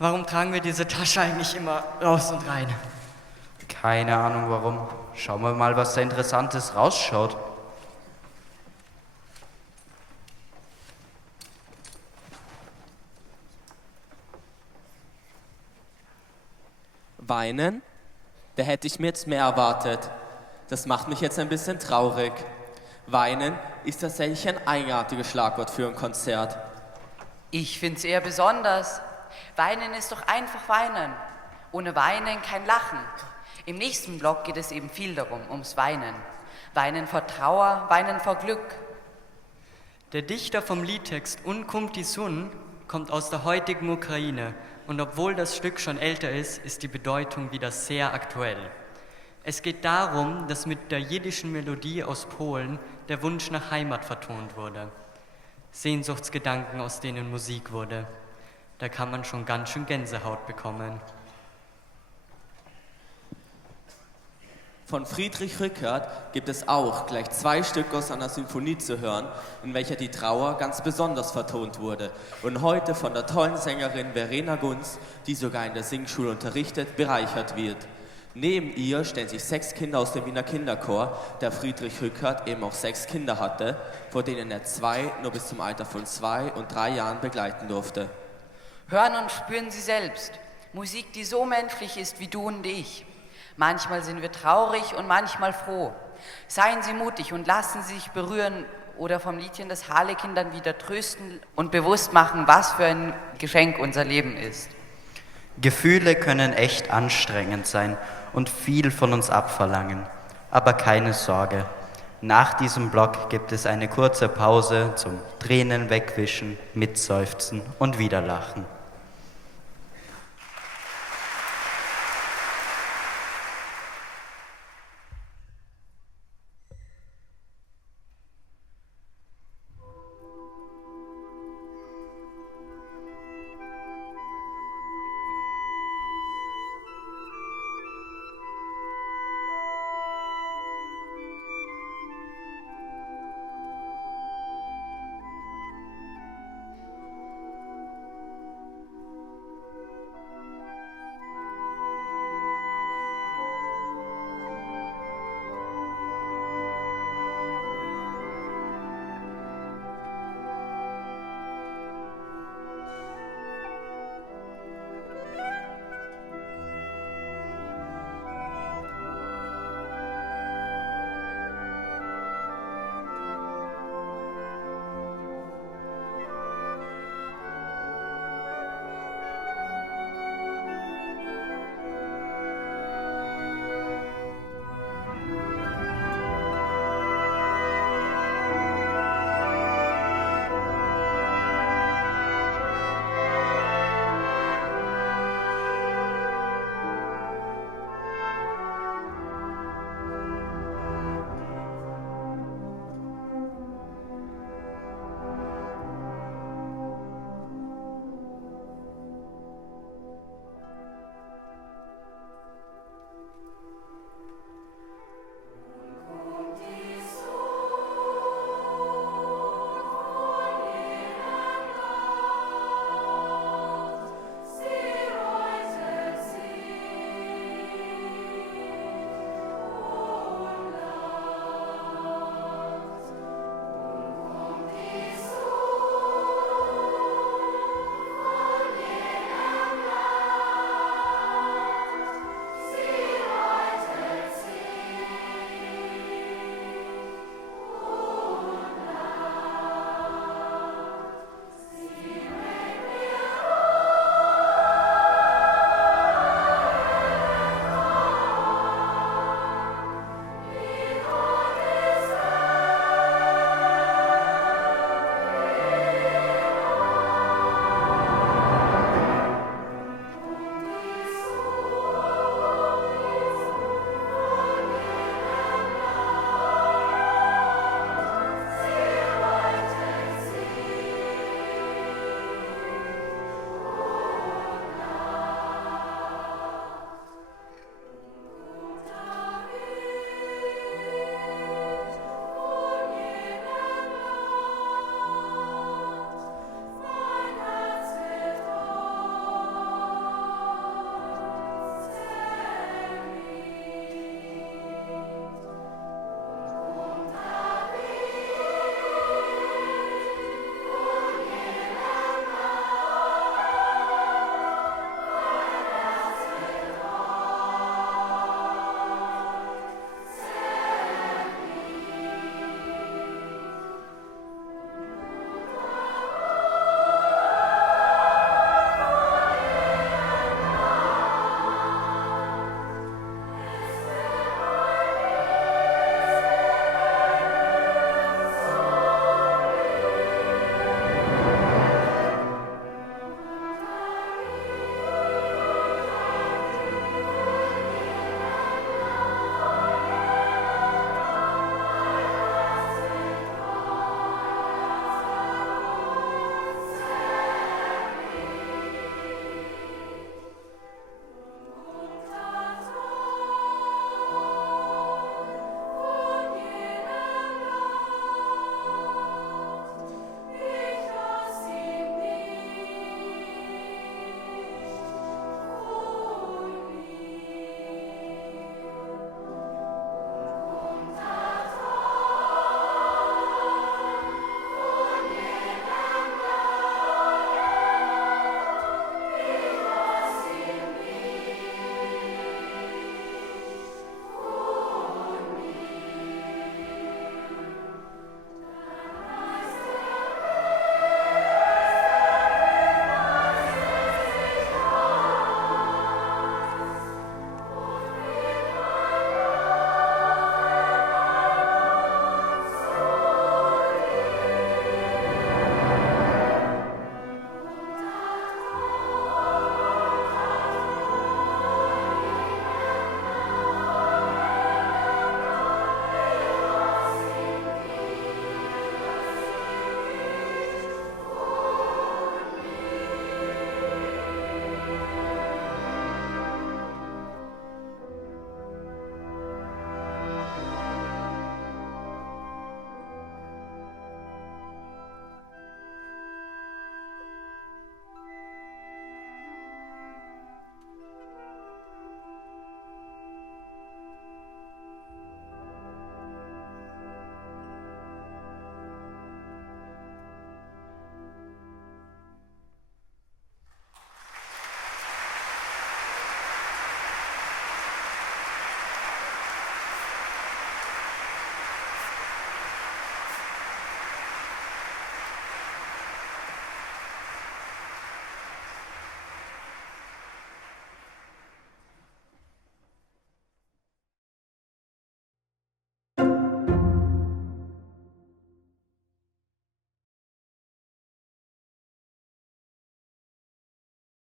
Warum tragen wir diese Tasche eigentlich immer raus und rein? Keine Ahnung warum. Schauen wir mal, was da Interessantes rausschaut. Weinen? Da hätte ich mir jetzt mehr erwartet. Das macht mich jetzt ein bisschen traurig. Weinen ist tatsächlich ein eigenartiges Schlagwort für ein Konzert. Ich find's eher besonders. Weinen ist doch einfach weinen. Ohne Weinen kein Lachen. Im nächsten Block geht es eben viel darum, ums Weinen. Weinen vor Trauer, Weinen vor Glück. Der Dichter vom Liedtext Un Kumti Sun kommt aus der heutigen Ukraine und obwohl das Stück schon älter ist die Bedeutung wieder sehr aktuell. Es geht darum, dass mit der jiddischen Melodie aus Polen der Wunsch nach Heimat vertont wurde. Sehnsuchtsgedanken, aus denen Musik wurde. Da kann man schon ganz schön Gänsehaut bekommen. Von Friedrich Rückert gibt es auch gleich 2 Stücke aus einer Symphonie zu hören, in welcher die Trauer ganz besonders vertont wurde und heute von der tollen Sängerin Verena Gunz, die sogar in der Singschule unterrichtet, bereichert wird. Neben ihr stellen sich 6 Kinder aus dem Wiener Kinderchor, der Friedrich Rückert eben auch 6 Kinder hatte, vor denen er 2 nur bis zum Alter von 2 und 3 Jahren begleiten durfte. Hören und spüren Sie selbst. Musik, die so menschlich ist wie du und ich. Manchmal sind wir traurig und manchmal froh. Seien Sie mutig und lassen Sie sich berühren oder vom Liedchen des Harlekin dann wieder trösten und bewusst machen, was für ein Geschenk unser Leben ist. Gefühle können echt anstrengend sein und viel von uns abverlangen. Aber keine Sorge. Nach diesem Block gibt es eine kurze Pause zum Tränen wegwischen, mitseufzen und wieder lachen.